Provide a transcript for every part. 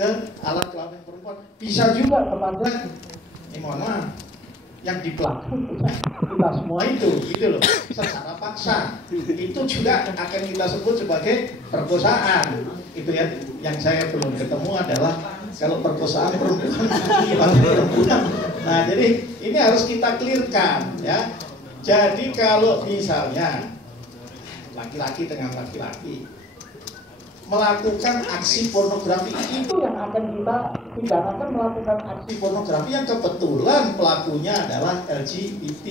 ke alat kelamin perempuan, bisa juga kepada mohon maaf, yang dipelakukan kita semua itu, gitu loh, secara paksa. Itu juga akan kita sebut sebagai perkosaan. Itu ya, yang saya belum ketemu adalah kalau perkosaan perempuan. Nah, jadi ini harus kita clearkan ya. Jadi kalau misalnya laki-laki dengan laki-laki melakukan aksi pornografi, itu yang akan kita pidanakan, melakukan aksi pornografi yang kebetulan pelakunya adalah LGBT,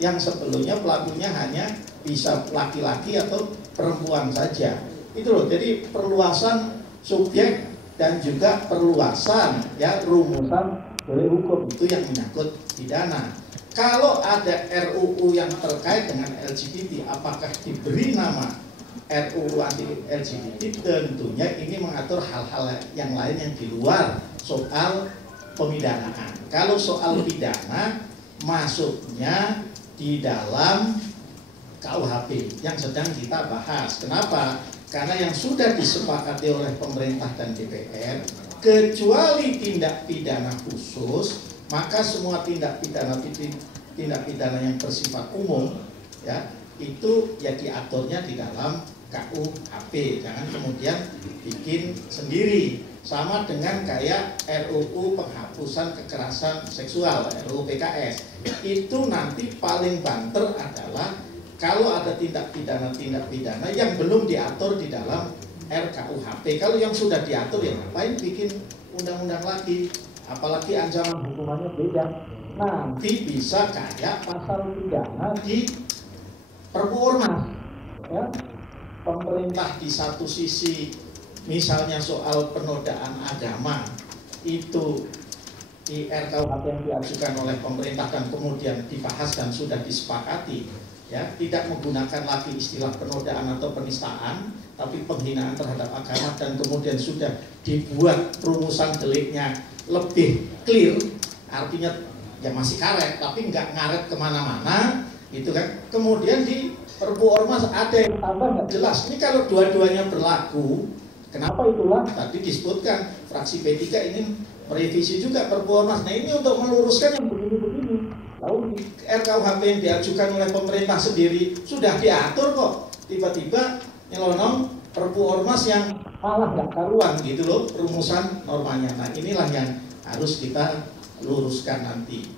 yang sebelumnya pelakunya hanya bisa laki-laki atau perempuan saja. Itu loh, jadi perluasan subjek dan juga perluasan ya rumusan dari hukum itu yang menyangkut pidana. Kalau ada RUU yang terkait dengan LGBT, apakah diberi nama RUU anti LGBT? Tentunya ini mengatur hal-hal yang lain yang di luar soal pemidanaan. Kalau soal pidana masuknya di dalam KUHP yang sedang kita bahas. Kenapa? Karena yang sudah disepakati oleh pemerintah dan DPR, kecuali tindak pidana khusus, maka semua tindak pidana yang bersifat umum ya itu ya diaturnya di dalam KUHP. Jangan kemudian bikin sendiri. Sama dengan kayak RUU penghapusan kekerasan seksual, RUU PKS. Itu nanti paling banter adalah kalau ada tindak pidana yang belum diatur di dalam RKUHP. Kalau yang sudah diatur ya ngapain bikin undang-undang lagi, apalagi ancaman hukumannya beda. Nanti bisa kayak pasal pidana di Perpu Ormas ya. Pemerintah di satu sisi misalnya soal penodaan agama itu di RKUHP yang diajukan oleh pemerintah dan kemudian dibahas dan sudah disepakati ya, tidak menggunakan lagi istilah penodaan atau penistaan, tapi penghinaan terhadap agama, dan kemudian sudah dibuat rumusan deliknya lebih clear, artinya ya masih karet tapi nggak ngaret kemana-mana gitu kan. Kemudian di Perpu Ormas ada yang tambah nggak jelas. Ini kalau dua-duanya berlaku, kenapa itulah tadi disebutkan fraksi P3 ingin merevisi juga Perpu Ormas. Nah ini untuk meluruskan yang begini-begini. Lalu di RKUHP yang diajukan oleh pemerintah sendiri sudah diatur kok, tiba-tiba nyelonong Perpu Ormas yang malah nggak karuan gitu loh rumusan normanya. Nah inilah yang harus kita luruskan nanti.